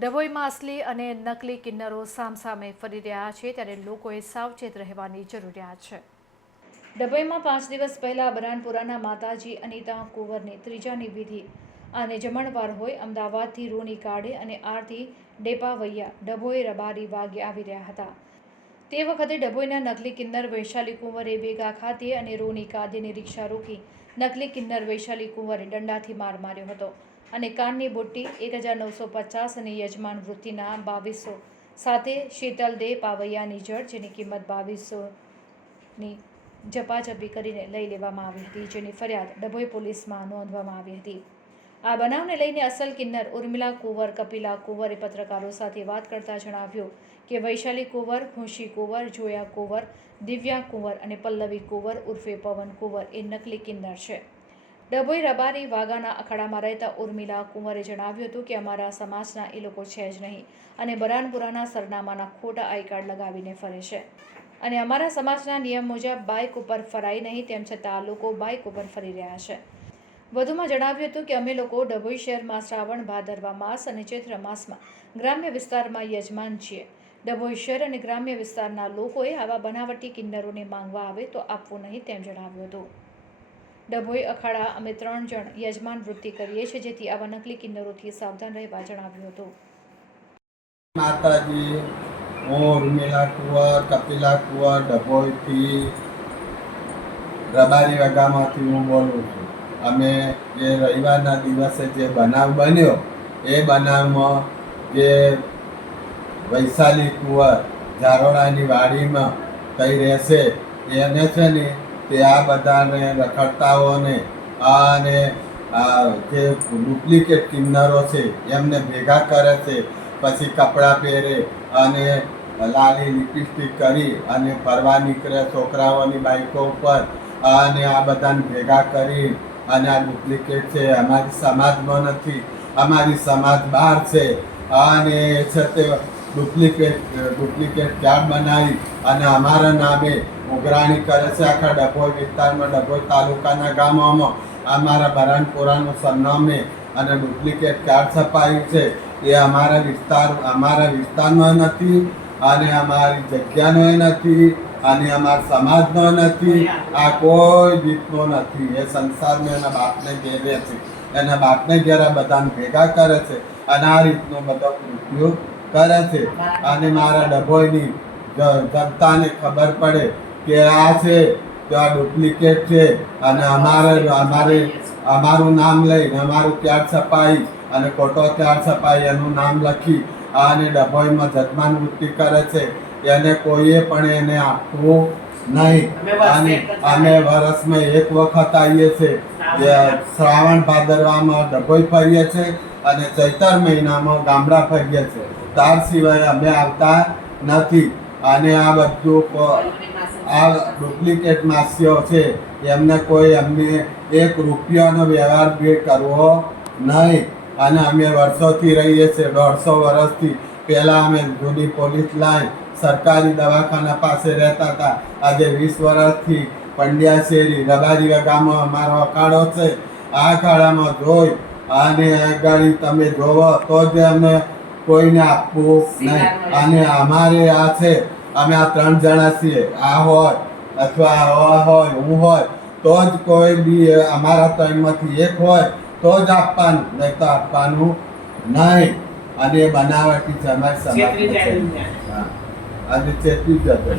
ડભોઈમાં અસલી અને નકલી કિન્નરો સામસામે ફરી રહ્યા છે ત્યારે લોકોએ સાવચેત રહેવાની જરૂરિયાત છે. ડભોઈમાં પાંચ દિવસ પહેલા બરાનપુરાના માતાજી અનિતા કુંવરની ત્રીજાની વિધિ. અને જમણવાર હોય અમદાવાદથી રૂની કાઢે અને આરતી ડેપાવૈયા ડભોઈ રબારી વાગે આવી રહ્યા હતા. તે વખતે ડભોઈના નકલી કિન્નર વૈશાલી કુંવરે બેગા ખાતે અને રોની કાદેની રિક્ષા રોકી નકલી કિન્નર વૈશાલી કુંવરે દંડાથી માર માર્યો હતો અને કાનની બુટ્ટી એક હજાર નવસો પચાસ અને યજમાન વૃત્તિના બાવીસો સાથે શીતલ દે પાવૈયાની જળ જેની કિંમત બાવીસોની ઝપાઝપી કરીને લઈ લેવામાં આવી હતી, જેની ફરિયાદ ડભોઈ પોલીસમાં નોંધવામાં આવી હતી. આ બનાવને લઈને અસલ કિન્નર ઉર્મિલા કુંવર, કપિલા કુંવરે પત્રકારો સાથે વાત કરતા જણાવ્યું કે વૈશાલી કુંવર, ખુશી કુંવર, જોયા કુંવર, દિવ્યા કુંવર અને પલ્લવી કુંવર ઉર્ફે પવન કુંવર એ નકલી કિન્નર છે. ડભોઈ રબારી વાગાના અખાડામાં રહેતા ઉર્મિલા કુંવરે જણાવ્યું હતું કે અમારા સમાજના એ લોકો છે જ નહીં અને બરાનપુરાના સરનામાના ખોટા આઈ કાર્ડ લગાવીને ફરે છે. અને અમારા સમાજના નિયમ મુજબ બાઇક ઉપર ફરાય નહીં તેમ છતાં આ લોકો બાઇક ઉપર ફરી રહ્યા છે. વધુમાં જણાવ્યું હતું કે અમે લોકો ડભોઈ શહેરમાં શ્રાવણ, ભાદરવા માસ અને ચૈત્ર માસમાં ગ્રામ્ય વિસ્તારમાં યજમાન છીએ. ડભોઈ શહેર અને ગ્રામ્ય વિસ્તારના લોકોએ આવા બનાવટી કિન્નરોને માંગવા આવે તો આપવું નહીં તેમ જણાવ્યું હતું. ડભોઈ અખાડા અમે ત્રણ જણ યજમાન વૃત્તિ કરીએ છીએ જેથી આવા નકલી કિન્નરોથી સાવધાન રહેવા જણાવ્યું હતું. માતાજી હું ઉર્મિલા કુંવર, કપિલા કુંવર, ડભોઈથી રબારી વગામાંથી હું બોલું છું. અમે જે રવિવારના દિવસે જે બનાવ બન્યો, એ બનાવમાં જે વૈશાલી કુંવર ઝારોડાની વાડીમાં કઈ રહેશે, એને છે ને તે આ બધાને રખડતાઓને અને આ જે ડુપ્લિકેટ કિન્નરો છે, એમને ભેગા કરે છે, પછી કપડાં પહેરે અને લાલી લિપસ્ટિક કરી અને ફરવા નીકળે છોકરાઓની બાઈકો ઉપર અને આ બધાને ભેગા કરી અને આ ડુપ્લિકેટ છે અમારી સમાજમાં નથી અમારી સમાજ બહાર છે. અને છે તે ડુપ્લિકેટ ડુપ્લિકેટ કાર્ડ બનાવી? અને અમારા નામે ઉઘરાણી કરે છે આખા ડભોઈ વિસ્તારમાં, ડભોઈ તાલુકાના ગામોમાં. અમારા બરાનપુરાનું સરનામે અને ડુપ્લિકેટ કાર્ડ છપાયું છે? એ અમારા વિસ્તાર, અમારા વિસ્તારનો નથી અને અમારી જગ્યાનો નથી. અને અમારા સમાજનો નથી, આ કોઈ રીતનો નથી. એ સંસારને એના બાપને ઘેરે છે. એના બાપને ઘેરા બધાને ભેગા કરે છે અને આ રીતનો બધો ઉપયોગ કરે છે. અને મારા ડભોઈની જનતાને ખબર પડે કે આ છે આ ડુપ્લિકેટ છે. અને અમારે અમારે, અમારું નામ લઈને અમારું ત્યાર છપાઈ અને ખોટો ત્યાર છપાઈ એનું નામ લખી અને ડભોઈમાં જજમાન વૃત્તિ કરે છે. એને કોઈએ પણ એને આપવું નહીં. અને અમે વર્ષમાં એક વખત આવીએ છીએ. જે શ્રાવણ ભાદરવામાં ડભોઈ ફરીએ છીએ અને ચૈતર મહિનામાં ગામડા ફરીએ છીએ. તાર સિવાય અમે આવતા નથી. અને આ બધું આ ડુપ્લિકેટ માસીઓ છે. એમને કોઈ એમને એક રૂપિયાનો વ્યવહાર બી કરવો નહીં. અને અમે વર્ષોથી રહીએ છીએ દોઢસો વર્ષથી પહેલાં અમે જૂની પોલીસ લાઈન સરકારી દવાખાના પાસે રહેતા હતા. આજે વીસ વર્ષથી પંડ્યા શેરી રબારી ગામમાં અમારો અખાડો છે. આ અખાડામાં જોઈ અને ગાડી તમે જોવો તો જ અમે કોઈને આપવું નહીં. અને અમારે આ છે અમે આ ત્રણ જણા છીએ. આ હોય અથવા આ હોય હું હોય તો જ કોઈ બી અમારા ત્રણમાંથી એક હોય તો જ આપવાનું નહીં તો આપવાનું નહીં. અને એ બનાવટી છે અમારી સમાજ છેતરી જાય. હા આજે ચેતવી જતો